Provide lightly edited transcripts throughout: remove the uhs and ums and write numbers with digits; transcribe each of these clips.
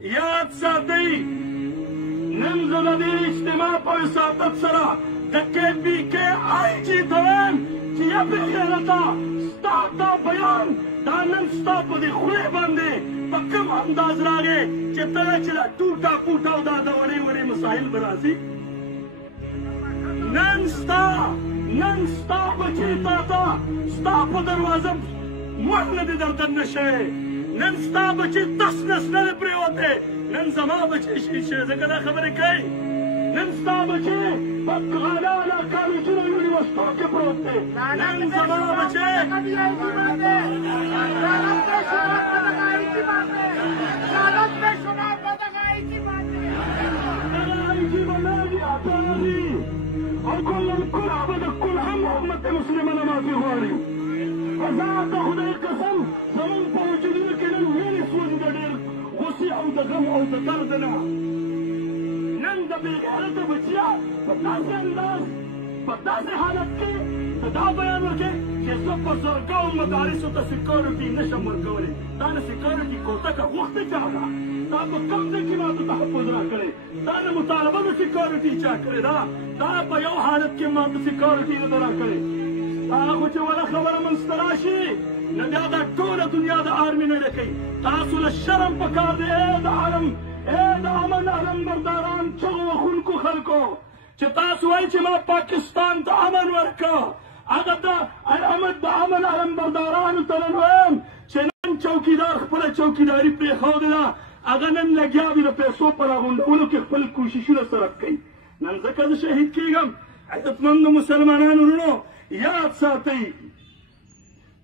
یاد ساتئ نن زه د دې اجتماع په وساطت سره د KPK IG ته وایم چې یا بېغیرته ستا دا بیان دا نن ستا په دې خولې باندې په کوم انداز راغی چې کله چې دا ټوټه پوټه او دا د وړې وړې مسایل به راځي نن ستا بچي تا ته ستا په دروازه مخ نه دي در دننه شوی نن ستا بچي تس نس نه دی پرېوتی نن زما بچي شهید شوی ځکه دا خبرې کوي نن ستا بچي په غاله کالجونو یونیورسټو کې پروت دی نن زما بچي كل عبد كل هم أمة مسلمة ما في غاري فزاد خدای قسم زمون په وجودونو کې نن وینې سوځي د ډېر غصې او د غم او د درد نه نن د بېغیرته بچیا په داسې انداز په داسې حالت کې ته دا بیان وکړې چې زه په زرګاو مدارسو ته سیکورټي نشم ورکولی دا نه سیکورټي کوټکه غوښتې چا ده دا په کوم ځای کې ماته تحفظ راکړی دا نه مطالبه د سیکورټي چا کړې ده دا په یو حالت کې ماته سیکورټي نه ده راکړې هغه خو چې وړه خبره منځته راشي نه بیا دا ټوله دنیا د آرمي نه ډکوي تاسو له شرم پکار دی د امن علم برداران چغو وهونکو خلکو چې تاسو وایئ چې ما پاکستان ته امن ورکړه هغه د امن علم بردارانو ته نن وایم چې نن چوکیدار خپله چوکیداري پرېښودې ده هغه نن لګیا دي د پیسو په راغونډولو کې خپل کوششونه سره کوي نن ځکه زه شهید کېږم عزتمندو مسلمانانو وروڼو یاد ساتئ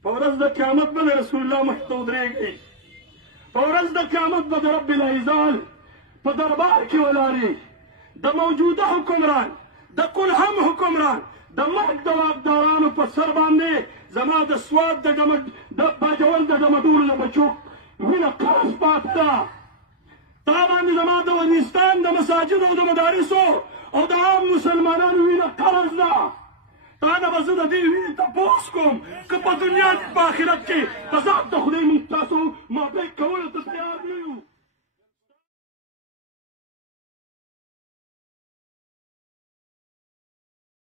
په ورځ د قیامت به د رسول الله مخې ته ودرېږئ په ورځ د قیامت به د رب العزال په دربار کې ولاړې د موجوده حکمران د کلهم حکمران د مرګ د واکدارانو په سر باندې زما د سواد د باجول د ډمډولو د بچو وینه قرض پاتې ده تا باندې زما د افغانستان د مساجدو او د مدارسو او د عام مسلمانانو وینه قرض ده تا نه به زه د دې وینې تپوس کوم که په دنیا کې په آخرت کې په ذات د خدای